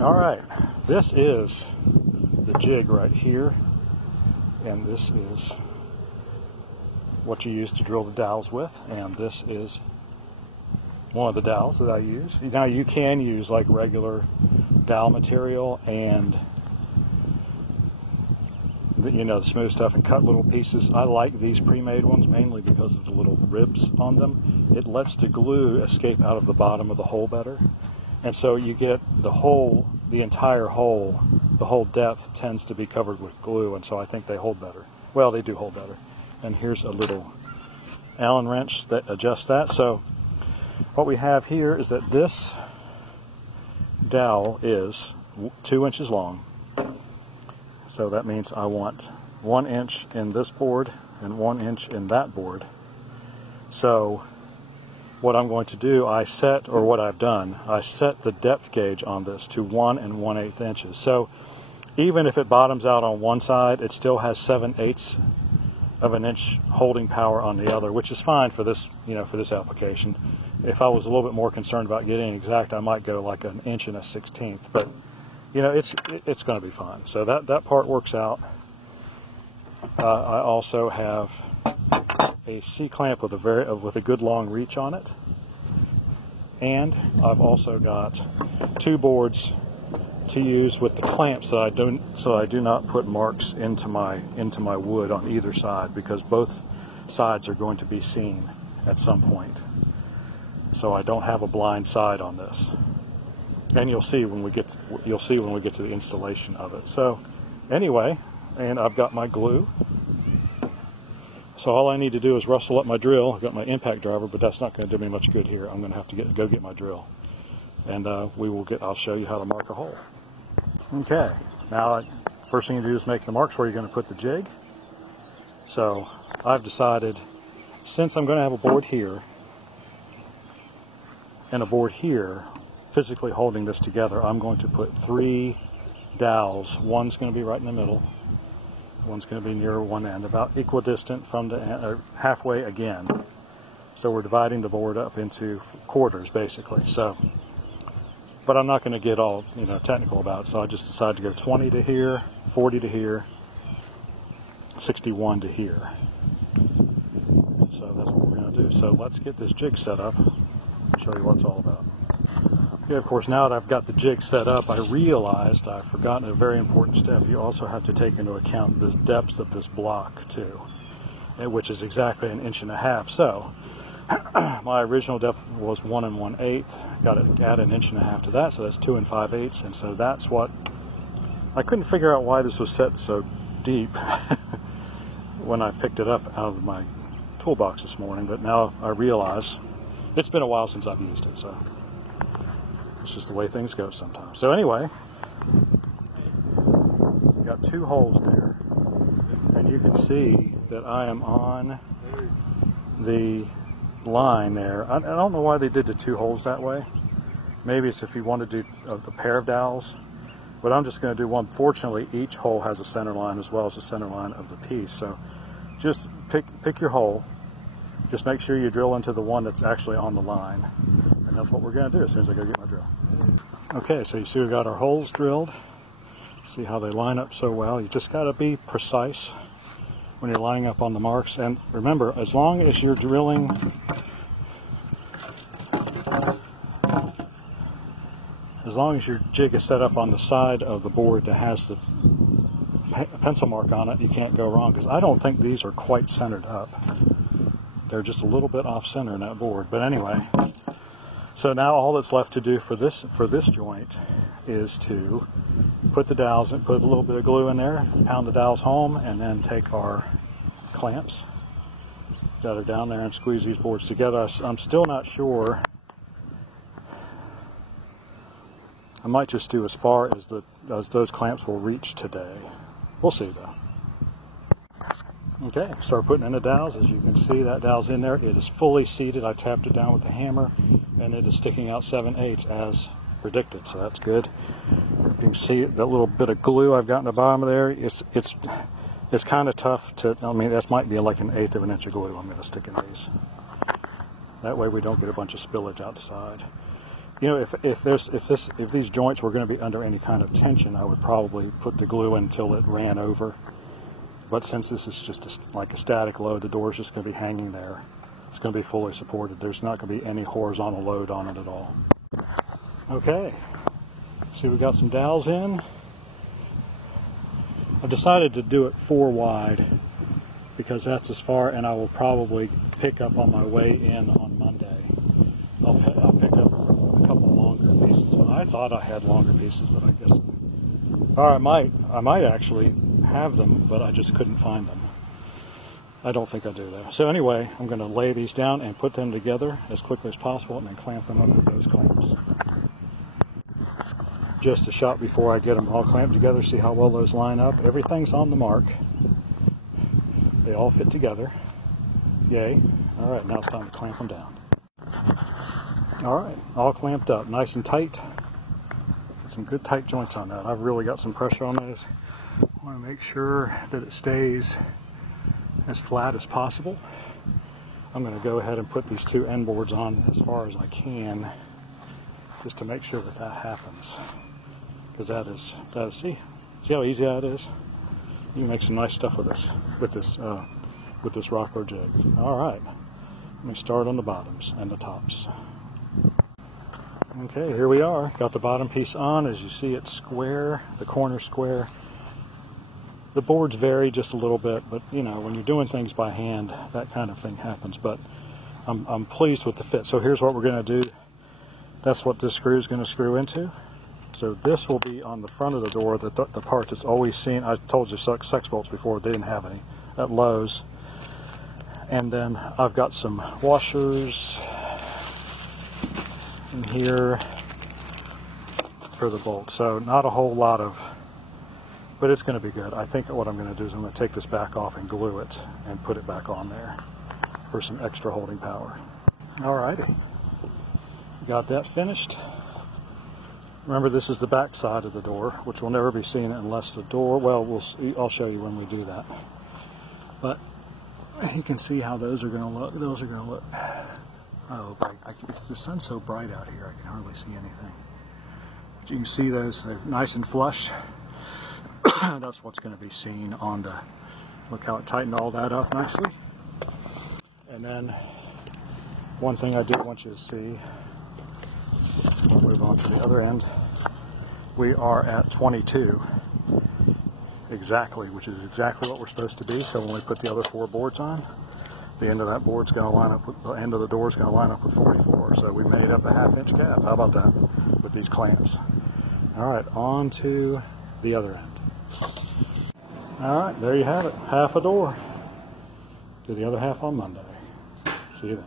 All right, this is the jig right here, and this is what you use to drill the dowels with, and this is one of the dowels that I use. Now you can use like regular dowel material and the smooth stuff and cut little pieces. I like these pre-made ones mainly because of the little ribs on them. It lets the glue escape out of the bottom of the hole better. And so you get the entire hole, the whole depth tends to be covered with glue, and so I think they hold better. Well, they do hold better. And here's a little Allen wrench that adjusts that. So what we have here is that this dowel is 2 inches long. So that means I want 1 inch in this board and 1 inch in that board. So what I'm going to do, I set the depth gauge on this to 1 1/8 inches. So even if it bottoms out on one side, it still has 7/8 of an inch holding power on the other, which is fine for this, for this application. If I was a little bit more concerned about getting exact, I might go like 1 1/16. But it's going to be fine. So that part works out. I also have a C-clamp with a good long reach on it, and I've also got 2 boards to use with the clamps so I do not put marks into my wood on either side, because both sides are going to be seen at some point. So I don't have a blind side on this, and you'll see when we get to the installation of it. So anyway, and I've got my glue. So all I need to do is rustle up my drill. I've got my impact driver, but that's not going to do me much good here. I'm going to have to go get my drill, and I'll show you how to mark a hole. Okay, now first thing you do is make the marks where you're going to put the jig. So I've decided, since I'm going to have a board here and a board here physically holding this together, I'm going to put 3 dowels. One's going to be right in the middle. One's going to be near one end, about equidistant from the end, or halfway again. So we're dividing the board up into quarters, basically. So, but I'm not going to get all technical about it. So I just decided to go 20 to here, 40 to here, 61 to here. So that's what we're going to do. So let's get this jig set up and show you what it's all about. Yeah, of course, now that I've got the jig set up, I realized I've forgotten a very important step. You also have to take into account the depths of this block too, which is exactly 1.5 inches. So my original depth was 1 1/8. Got to add 1.5 inches to that, so that's 2 5/8. And so that's what I couldn't figure out why this was set so deep when I picked it up out of my toolbox this morning. But now I realize it's been a while since I've used it, so it's just the way things go sometimes. So anyway, got 2 holes there, and you can see that I am on the line there. I don't know why they did the 2 holes that way. Maybe it's if you want to do a pair of dowels, but I'm just going to do one. Fortunately, each hole has a center line as well as the center line of the piece. So just pick your hole. Just make sure you drill into the one that's actually on the line. And that's what we're going to do as soon as I go get my drill. Okay, so you see we've got our holes drilled. See how they line up so well. You just got to be precise when you're lining up on the marks. And remember, as long as you're drilling, as long as your jig is set up on the side of the board that has the pencil mark on it, you can't go wrong, because I don't think these are quite centered up. They're just a little bit off center in that board. But anyway, so now all that's left to do for this joint is to put the dowels in, put a little bit of glue in there, pound the dowels home, and then take our clamps that are down there and squeeze these boards together. I'm still not sure. I might just do as far as those clamps will reach today. We'll see though. Okay, start putting in the dowels. As you can see, that dowel's in there. It is fully seated. I tapped it down with the hammer, and it is sticking out 7/8 as predicted, so that's good. can see that little bit of glue I've got in the bottom of there. It's kind of tough to, I mean, this might be like 1/8 of an inch of glue I'm going to stick in these. That way we don't get a bunch of spillage out the side. You know, if these joints were going to be under any kind of tension, I would probably put the glue in until it ran over. But since this is just like a static load, the door is just going to be hanging there. It's going to be fully supported. There's not going to be any horizontal load on it at all. Okay, see, we got some dowels in. I decided to do it 4 wide because that's as far, and I will probably pick up on my way in on Monday. I'll pick up a couple longer pieces. I thought I had longer pieces, but I guess, or I might actually have them, but I just couldn't find them. I don't think I do though. So anyway, I'm going to lay these down and put them together as quickly as possible, and then clamp them up with those clamps. Just a shot before I get them all clamped together, see how well those line up. Everything's on the mark. They all fit together. Yay. All right, now it's time to clamp them down. All right, all clamped up, nice and tight. Some good tight joints on that. I've really got some pressure on those. I want to make sure that it stays as flat as possible. I'm going to go ahead and put these 2 end boards on as far as I can, just to make sure that that happens. Because that is, see how easy that is? You can make some nice stuff with this Rockler jig. All right, let me start on the bottoms and the tops. Okay, here we are. Got the bottom piece on. As you see, it's square, the corner square. The boards vary just a little bit, but you know, when you're doing things by hand, that kind of thing happens. But I'm pleased with the fit. So here's what we're going to do. That's what this screw is going to screw into. So this will be on the front of the door, the part that's always seen. I told you sex bolts before, they didn't have any at Lowe's. And then I've got some washers in here for the bolt. So not a whole lot of, but it's going to be good. I think what I'm going to do is I'm going to take this back off and glue it and put it back on there for some extra holding power. Alrighty, got that finished. Remember, this is the back side of the door, which will never be seen unless the door, well, we'll see, I'll show you when we do that. But you can see how those are going to look. Those are going to look, oh, the sun's so bright out here, I can hardly see anything. But you can see those, they're nice and flush. That's what's going to be seen on the, look how it tightened all that up nicely. And then one thing I did want you to see, we'll move on to the other end. We are at 22 exactly, which is exactly what we're supposed to be. So when we put the other 4 boards on, the end of that board's going to line up with the end of the door is going to line up with 44. So we made up a 1/2 inch gap. How about that with these clamps? All right, on to the other end. All right, there you have it. Half a door. Do the other half on Monday. See you then.